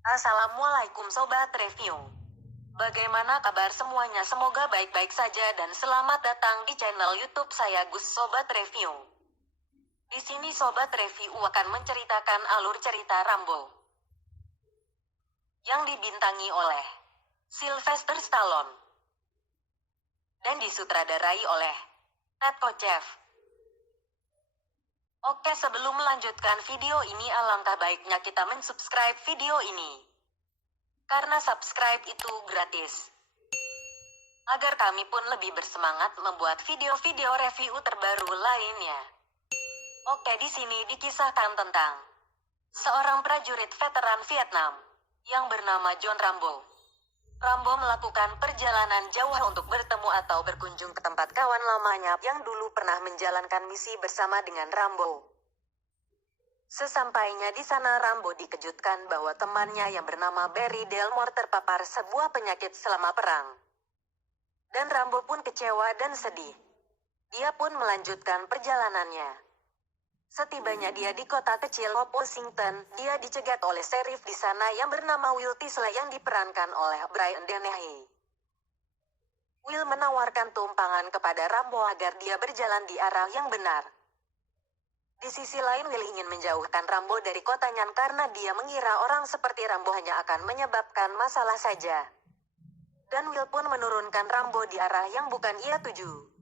Assalamualaikum Sobat Review. Bagaimana kabar semuanya? Semoga baik-baik saja dan selamat datang di channel YouTube saya Gus Sobat Review. Di sini Sobat Review akan menceritakan alur cerita Rambo yang dibintangi oleh Sylvester Stallone dan disutradarai oleh Ted Kotcheff. Oke, sebelum melanjutkan video ini alangkah baiknya kita mensubscribe video ini. Karena subscribe itu gratis. Agar kami pun lebih bersemangat membuat video-video review terbaru lainnya. Oke, di sini dikisahkan tentang seorang prajurit veteran Vietnam yang bernama John Rambo. Rambo melakukan perjalanan jauh untuk bertemu atau berkunjung ke tempat kawan lamanya yang dulu pernah menjalankan misi bersama dengan Rambo. Sesampainya di sana, Rambo dikejutkan bahwa temannya yang bernama Barry Delmore terpapar sebuah penyakit selama perang. Dan Rambo pun kecewa dan sedih. Dia pun melanjutkan perjalanannya. Setibanya dia di kota kecil Washington, dia dicegat oleh sheriff di sana yang bernama Will Tisla yang diperankan oleh Brian Dennehy. Will menawarkan tumpangan kepada Rambo agar dia berjalan di arah yang benar. Di sisi lain, Will ingin menjauhkan Rambo dari kotanya karena dia mengira orang seperti Rambo hanya akan menyebabkan masalah saja. Dan Will pun menurunkan Rambo di arah yang bukan ia tuju.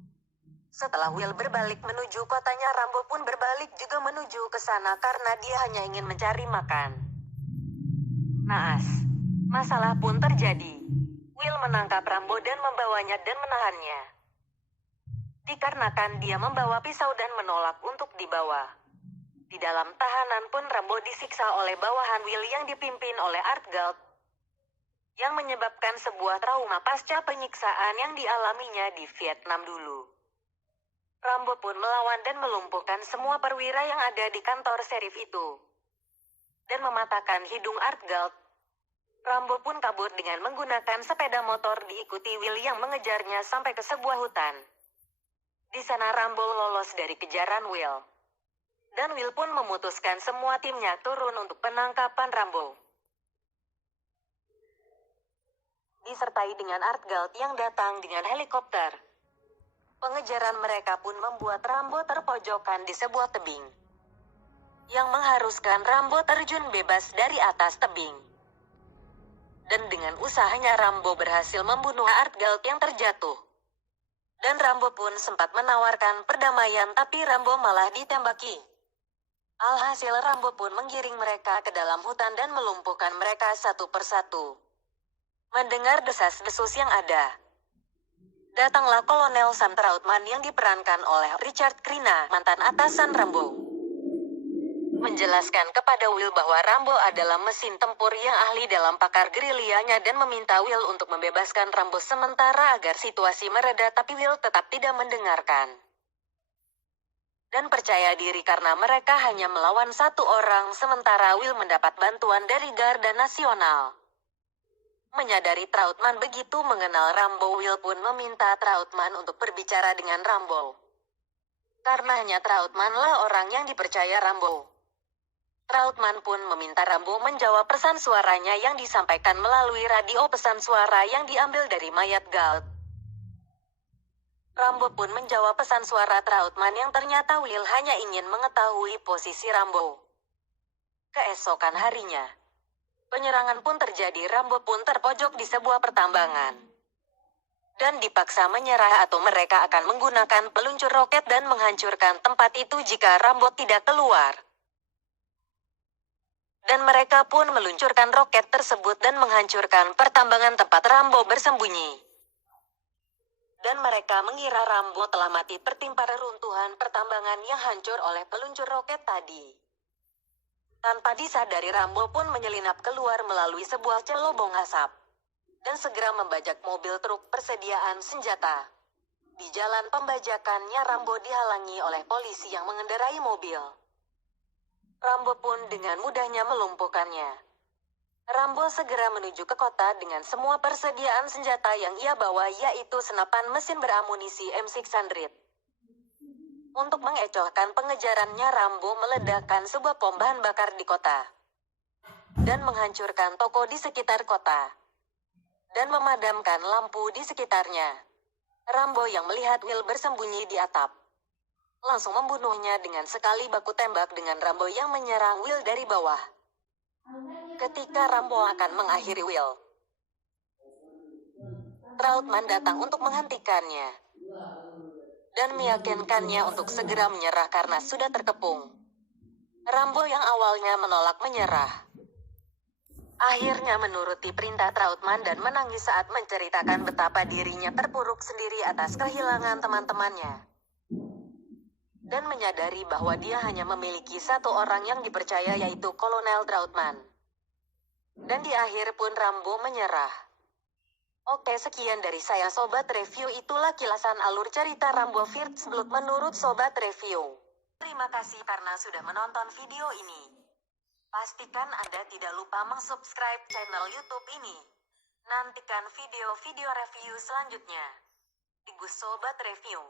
Setelah Will berbalik menuju kotanya, Rambo pun berbalik juga menuju ke sana karena dia hanya ingin mencari makan. Naas, masalah pun terjadi. Will menangkap Rambo dan membawanya dan menahannya. Dikarenakan dia membawa pisau dan menolak untuk dibawa. Di dalam tahanan pun Rambo disiksa oleh bawahan Will yang dipimpin oleh Art Galt, yang menyebabkan sebuah trauma pasca penyiksaan yang dialaminya di Vietnam dulu. Rambo pun melawan dan melumpuhkan semua perwira yang ada di kantor sheriff itu. Dan mematahkan hidung Art Galt. Rambo pun kabur dengan menggunakan sepeda motor diikuti Will yang mengejarnya sampai ke sebuah hutan. Di sana Rambo lolos dari kejaran Will. Dan Will pun memutuskan semua timnya turun untuk penangkapan Rambo. Disertai dengan Art Galt yang datang dengan helikopter. Pengejaran mereka pun membuat Rambo terpojokan di sebuah tebing, yang mengharuskan Rambo terjun bebas dari atas tebing. Dan dengan usahanya Rambo berhasil membunuh Art Galt yang terjatuh. Dan Rambo pun sempat menawarkan perdamaian tapi Rambo malah ditembaki. Alhasil Rambo pun menggiring mereka ke dalam hutan dan melumpuhkan mereka satu persatu. Mendengar desas-desus yang ada, datanglah Kolonel Sam Trautman yang diperankan oleh Richard Crenna, mantan atasan Rambo, menjelaskan kepada Will bahwa Rambo adalah mesin tempur yang ahli dalam pakar gerilyanya dan meminta Will untuk membebaskan Rambo sementara agar situasi mereda, tapi Will tetap tidak mendengarkan. Dan percaya diri karena mereka hanya melawan satu orang sementara Will mendapat bantuan dari Garda Nasional. Menyadari Trautman begitu mengenal Rambo, Will pun meminta Trautman untuk berbicara dengan Rambo. Karena hanya Trautmanlah orang yang dipercaya Rambo. Trautman pun meminta Rambo menjawab pesan suaranya yang disampaikan melalui radio pesan suara yang diambil dari mayat Galt. Rambo pun menjawab pesan suara Trautman yang ternyata Will hanya ingin mengetahui posisi Rambo. Keesokan harinya, penyerangan pun terjadi. Rambo pun terpojok di sebuah pertambangan dan dipaksa menyerah atau mereka akan menggunakan peluncur roket dan menghancurkan tempat itu jika Rambo tidak keluar. Dan mereka pun meluncurkan roket tersebut dan menghancurkan pertambangan tempat Rambo bersembunyi. Dan mereka mengira Rambo telah mati tertimpa reruntuhan pertambangan yang hancur oleh peluncur roket tadi. Tanpa disadari Rambo pun menyelinap keluar melalui sebuah celobong asap. Dan segera membajak mobil truk persediaan senjata. Di jalan pembajakannya Rambo dihalangi oleh polisi yang mengendarai mobil. Rambo pun dengan mudahnya melumpuhkannya. Rambo segera menuju ke kota dengan semua persediaan senjata yang ia bawa, yaitu senapan mesin beramunisi M600. Untuk mengecohkan pengejarannya, Rambo meledakkan sebuah bom bahan bakar di kota. dan menghancurkan toko di sekitar kota, dan memadamkan lampu di sekitarnya. Rambo yang melihat Will bersembunyi di atap, langsung membunuhnya dengan sekali baku tembak dengan Rambo yang menyerang Will dari bawah. Ketika Rambo akan mengakhiri Will, Trautman datang untuk menghentikannya dan meyakinkannya untuk segera menyerah karena sudah terkepung. Rambo yang awalnya menolak menyerah, akhirnya menuruti perintah Trautman dan menangis saat menceritakan betapa dirinya terpuruk sendiri atas kehilangan teman-temannya, dan menyadari bahwa dia hanya memiliki satu orang yang dipercaya, yaitu Kolonel Trautman. Dan di akhir pun Rambo menyerah. Oke, sekian dari saya Sobat Review. Itulah kilasan alur cerita Rambo First Blood menurut Sobat Review. Terima kasih karena sudah menonton video ini. Pastikan Anda tidak lupa mensubscribe channel YouTube ini. Nantikan video-video review selanjutnya. Ibu Sobat Review.